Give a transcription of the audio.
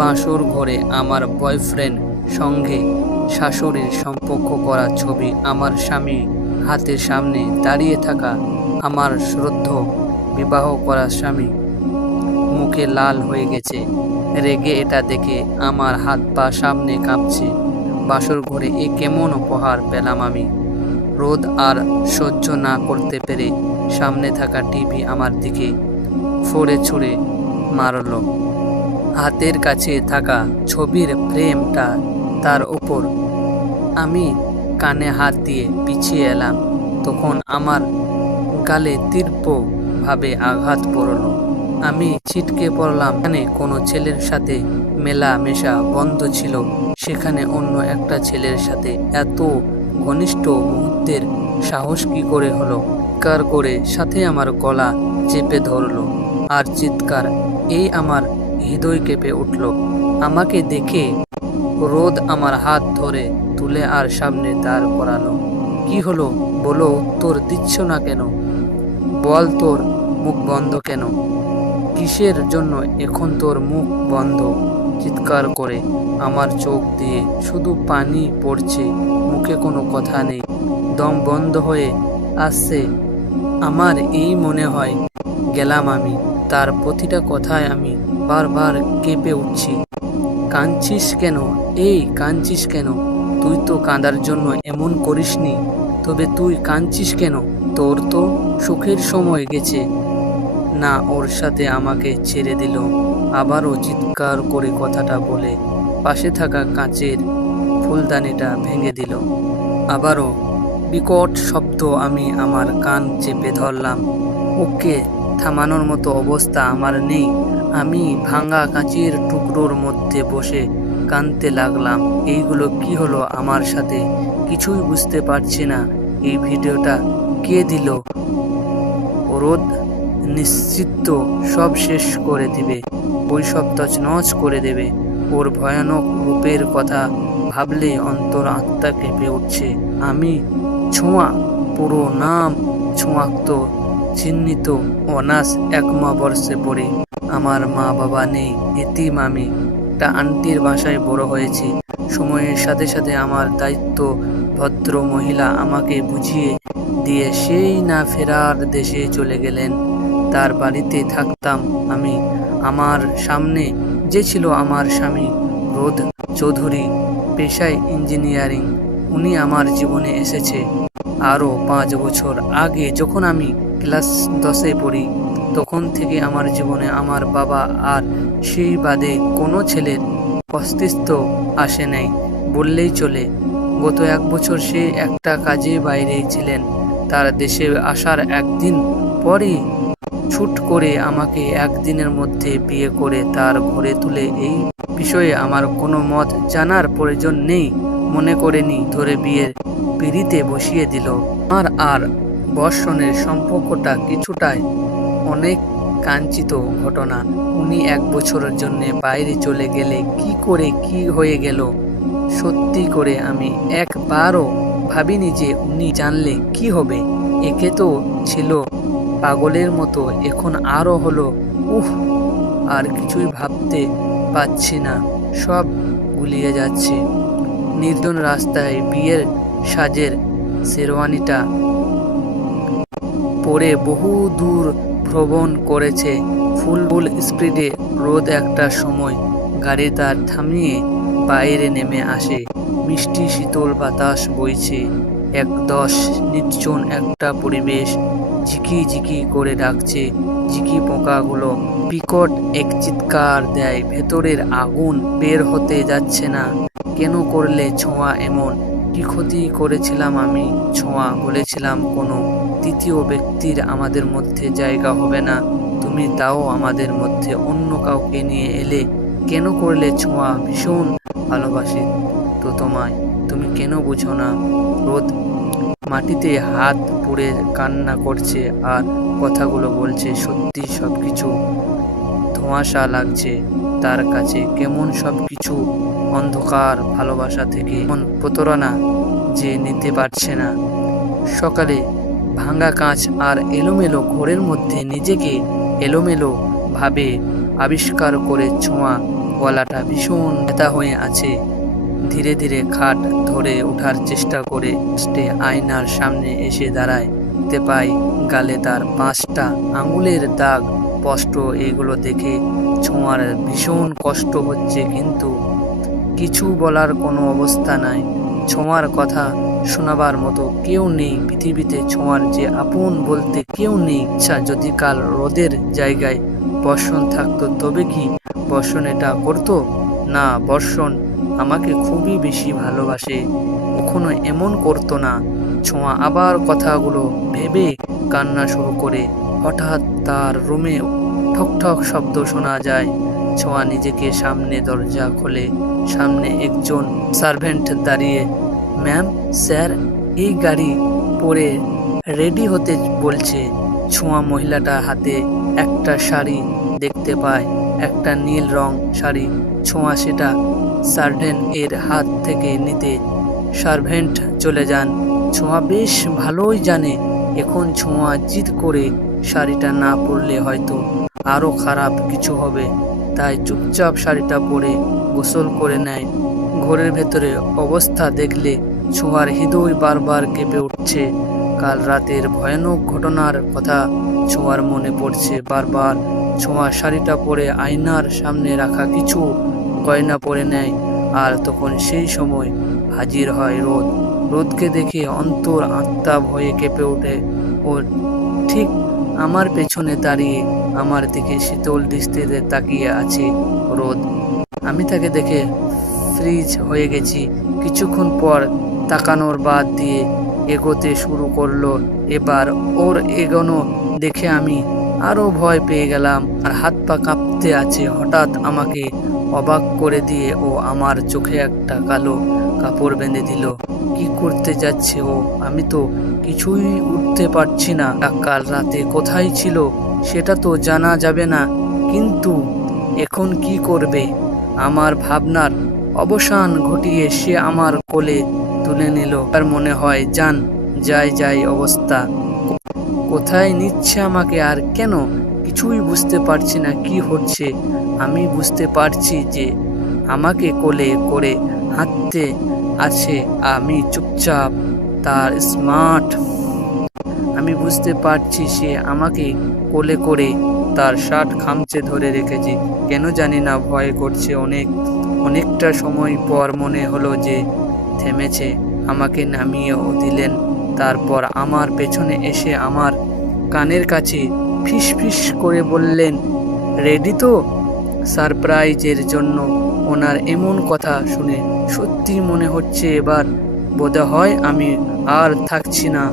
বাসর ঘরে আমার বয়ফ্রেন্ড সঙ্গে শাশুড়ির সম্পর্ক করা ছবি, আমার স্বামী হাতের সামনে দাঁড়িয়ে থাকা আমার শ্রদ্ধ বিবাহ করা স্বামী মুখে লাল হয়ে গেছে রেগে। এটা দেখে আমার হাত পা সামনে কাঁপছে। বাসর ঘরে এ কেমন উপহার পেলাম আমি। রোদ আর সহ্য না করতে পেরে সামনে থাকা টিভি আমার দিকে ফোড়ে ছুঁড়ে মারল। হাতের কাছে থাকা ছবির ফ্রেমটা তার উপর। আমি কানে হাত দিয়ে পিছিয়ে এলাম। তখন আমার গালে তীব্রভাবে আঘাত পড়ল। আমি ছিটকে পড়লাম। এখানে কোনো ছেলের সাথে মেলামেশা বন্ধ ছিল, সেখানে অন্য একটা ছেলের সাথে এত ঘনিষ্ঠ মুহূর্তের সাহস কি করে হলো? চিৎকার করে সাথে আমার গলা চেপে ধরলো আর চিৎকার এই আমার হৃদয় কেঁপে উঠল। আমাকে দেখে রোদ আমার হাত ধরে তুলে আর সামনে দাঁড় করালো। কি হলো বলো, উত্তর দিচ্ছ না কেন? বল, তোর মুখ বন্ধ কেন? কিসের জন্য এখন তোর মুখ বন্ধ? চিৎকার করে আমার চোখ দিয়ে শুধু পানি পড়ছে, মুখে কোনো কথা নেই, দম বন্ধ হয়ে আসছে। আমার এই মনে হয় গেলাম আমি। তার প্রতিটা কথায় আমি বারবার কেঁপে উঠছি। কাঁদছিস কেন? এই কাঁদছিস কেন? তুই তো কাঁদার জন্য এমন করিসনি, তবে তুই কাঁদছিস কেন? তোর তো সুখের সময় গেছে না। ওর সাথে আমাকে ছেড়ে দিল। আবারও চিৎকার করে কথাটা বলে পাশে থাকা কাঁচের ফুলদানিটা ভেঙে দিল। আবারও বিকট শব্দ। আমি আমার কান চেপে ধরলাম। ওকে থামানোর মতো অবস্থা আমার নেই। আমি ভাঙা কাঁচের টুকরোর মধ্যে বসে কাঁদতে লাগলাম। এইগুলো কি হলো আমার সাথে? কিছুই বুঝতে পারছি না। এই ভিডিওটা কে দিল? রোদ নিশ্চিত সব শেষ করে দিবে, ওই সব তছনছ করে দেবে। ওর ভয়ানক রূপের কথা ভাবলেই অন্তর আত্মা কেঁপে উঠছে। আমি ছোঁয়া, পুরো নাম ছোঁয়াক্ত, চিহ্নিত, অনার্স 1 বর্ষে পড়ে। আমার মা বাবা নেই, এতিম আমি। একটা আন্টির বাসায় বড় হয়েছি। সময়ের সাথে সাথে আমার দায়িত্ব ভদ্র মহিলা আমাকে বুঝিয়ে দিয়ে সেই না ফেরার দেশে চলে গেলেন। তার বাড়িতে থাকতাম আমি। আমার সামনে যে ছিল আমার স্বামী রোদ চৌধুরী, পেশায় ইঞ্জিনিয়ারিং। উনি আমার জীবনে এসেছে আরও 5 বছর আগে, যখন আমি ক্লাস 10-এ পড়ি। তখন থেকে আমার জীবনে আমার বাবা আর সেই বাদে কোনো ছেলের অস্তিত্ব আসে নাই বললেই চলে। গত 1 বছর সে একটা কাজে বাইরে ছিলেন। তার দেশে আসার একদিন পরই ছুট করে আমাকে একদিনের মধ্যে বিয়ে করে তার ঘরে তুলে। এই বিষয়ে আমার কোনো মত জানার প্রয়োজন নেই মনে করেনি ধরে বিয়ের পিঁড়িতে বসিয়ে দিল। আমার আর বর্ষণের সম্পর্কটা কিছুটাই অনেক কাঞ্চিত ঘটনা। উনি 1 বছরের জন্য বাইরে চলে গেলে কি করে কি হয়ে গেল, সত্যি করে আমি একবারও ভাবিনি যে উনি জানলে কি হবে। একে তো ছিল পাগলের মতো, এখন আরও হলো। আর কিছুই ভাবতে পাচ্ছি না, সব গুলিয়ে যাচ্ছে। নির্জন রাস্তায় বিয়ের সাজের শেরওয়ানিটা পরে বহু দূর ভ্রমণ করেছে ফুল স্পিডে। রোদ একটা সময় গাড়ি তার থামিয়ে বাইরে নেমে আসে। মিষ্টি শীতল বাতাস বইছে। একদশ নির্জন একটা পরিবেশ। ঝিকি ঝিকি করে ডাকছে ঝিকি পোকাগুলো। বিকট এক চিৎকার দেয়। ভেতরের আগুন বের হতে যাচ্ছে না। কেন করলে ছোঁয়া এমন? কি ক্ষতি করেছিলাম আমি? ছোঁয়া বলেছিলাম কোনো তৃতীয় ব্যক্তির আমাদের মধ্যে জায়গা হবে না। তুমি তাও আমাদের মধ্যে অন্য কাউকে নিয়ে এলে। কেন করলে ছোঁয়া? ভীষণ ভালোবাসি তো তোমায়, তুমি কেন বুঝো না? রোদ মাটিতে হাত পুড়ে কান্না করছে আর কথাগুলো বলছে। সত্যি সবকিছু ধোঁয়াশা লাগছে তার কাছে। কেমন সবকিছু অন্ধকার। ভালোবাসা থেকে এমন প্রতারণা যে নিতে পারছে না। সকালে ভাঙা কাঁচ আর এলোমেলো ঘরের মধ্যে নিজেকে এলোমেলো ভাবে আবিষ্কার করে ছোঁয়া গলাটা ভীষণ ব্যথা হয়ে আছে। ধীরে ধীরে খাট ধরে ওঠার চেষ্টা করে আয়নার সামনে এসে দাঁড়ায়। দেখতে পাই গালে তার 5টা আঙুলের দাগ স্পষ্ট। এগুলো দেখে ছোঁয়ার ভীষণ কষ্ট হচ্ছে, কিন্তু কিছু বলার কোনো অবস্থা নাই। ছোঁয়ার কথা শোনাবার মতো কেউ নেই পৃথিবীতে। ছোঁয়ার যে আপন বলতে কেউ নেই। আচ্ছা, যদি কাল রোদের জায়গায় বর্ষণ থাকতো তবে কি বর্ষণ এটা করতো? না, বর্ষণ আমাকে খুবই বেশি ভালোবাসে, কখনো এমন করতো না। ছোঁয়া আবার কথাগুলো ভেবে কান্না শুরু করে। হঠাৎ তার রুমে ঠকঠক শব্দ শোনা যায়। ছোঁয়া নিজেকে সামনে দরজা খোলে। সামনে একজন সার্ভেন্ট দাঁড়িয়ে। ম্যাম, স্যার এই গাড়ি পরে রেডি হতে বলছে। ছোঁয়া মহিলাটার হাতে একটা শাড়ি দেখতে পায়, একটা নীল রং শাড়ি। ছোঁয়া সেটা সার্ভেন্ট এর হাত থেকে নিতে সার্ভেন্ট চলে যান। ছোঁয়া বেশ ভালোই জানে এখন ছোঁয়া জিদ করে শাড়িটা না পরলে হয়তো আরো খারাপ কিছু হবে, তাই চুপচাপ শাড়িটা পরে গোসল করে নেয়। ঘরের ভেতরে অবস্থা দেখলে ছোঁয়ার হৃদয় বারবার কেঁপে উঠছে। কাল রাতের ভয়ানক ঘটনার কথা ছোঁয়ার মনে পড়ছে বারবার। ছোঁয়া শাড়িটা পরে আয়নার সামনে রাখা কিছু গয়না পরে নেয়। আর তখন সেই সময় হাজির হয় রোদ। রোদকে দেখে অন্তর আত্মা ভয়ে কেঁপে ওঠে। ও ঠিক আমার পেছনে দাঁড়িয়ে আমার দিকে শীতল দৃষ্টিতে তাকিয়ে আছে রোদ। আমি তাকে দেখে ফ্রিজ হয়ে গেছি। কিছুক্ষণ পর তাকানোর বাদ দিয়ে এগোতে শুরু করলো। এবার ওর এগোনো দেখে আমি আরো ভয় পেয়ে গেলাম, আর হাত পা কাঁপতে আছে। হঠাৎ আমাকে অবাক করে দিয়ে ও আমার চোখে একটা কালো কাপড় বেঁধে দিল। কি করতে যাচ্ছে ও? আমি তো কিছুই উঠতে পারছি না। কাল রাতে কোথায় ছিল সেটা তো জানা যাবে না, কিন্তু এখন কি করবে? আমার ভাবনার অবসান ঘটিয়ে সে আমার কোলে তুলে নিল। আর মনে হয় যাই অবস্থা। কোথায় নিচ্ছে আমাকে আর কেন? কিছুই বুঝতে পারছি না কি হচ্ছে। আমি বুঝতে পারছি যে আমাকে কোলে করে হাঁটতে আছে। আমি চুপচাপ তার স্মার্ট। আমি বুঝতে পারছি সে আমাকে কোলে করে তার শার্ট খামচে ধরে রেখেছে। কেন জানি না ভয় করছে অনেকটা সময় পর মনে হলো যে থেমেছে। আমাকে নামিয়েও দিলেন। তারপর আমার পেছনে এসে আমার কানের কাছে ফিসফিস করে বললেন, রেডি তো? সারপ্রাইজের জন্য ওনার এমন কথা শুনে সত্যি মনে হচ্ছে এবার বোধহয় আমি আর থাকছি না।